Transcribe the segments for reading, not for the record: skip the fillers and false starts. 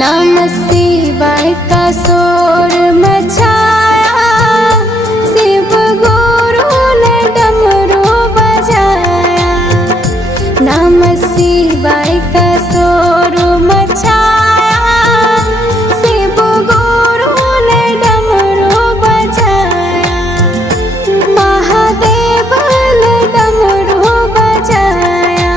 नमः शिवाय का शोर मचाया, शिव गुरु ने डमरू बजाया। नमः शिवाय का शोर मचाया, शिव गुरु ने डमरू बजाया। महादेव ने डमरू बजाया।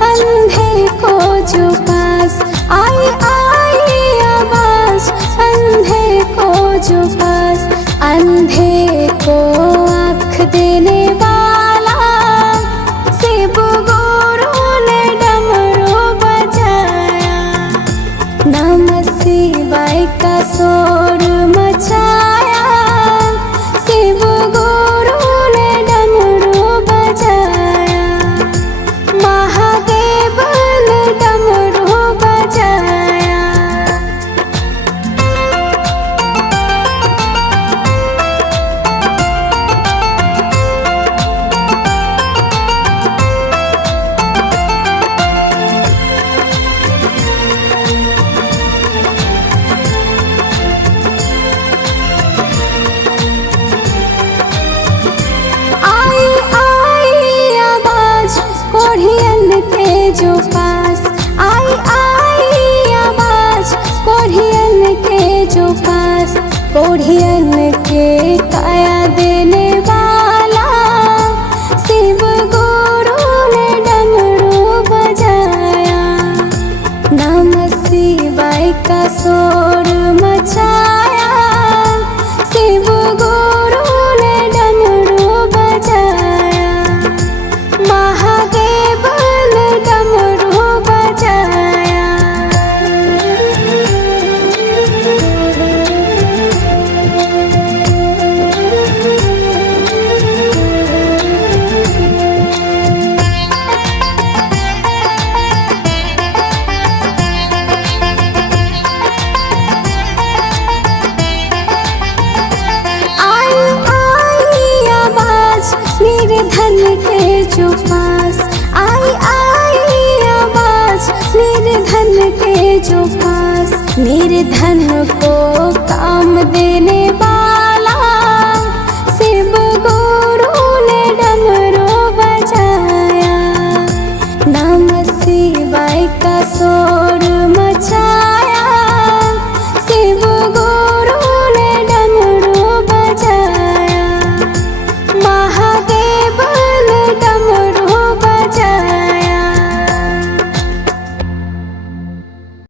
अंधे को जो पास आई आई आवाज, अंधे को जो पास, अंधे को आँख देने वाला, शिव गुरु ने डमरू बजाया। नमः शिवाय का शोर मचाया, शिव गुरु ने डमरू बजाया। महादेव ने डमरू बजाया। आई आई आवाज कोढ़ियन के जो पास, आई आई आवाज कोढ़ियन के जो पास, कोढ़ियन के काया देने वाला, शिव गुरु ने डमरू बजाया। नमः शिवाय का शोर मचाया, शिव गुरु ने डमरू बजाया। महादेव ने डमरू बजाया। आई आई आवाज निर्धन के जो पास, आई आई आवाज निर्धन के जो पास, निर्धन को काम देने वाला, शिव गुरु ने डमरू बजाया। नमः शिवाय का शोर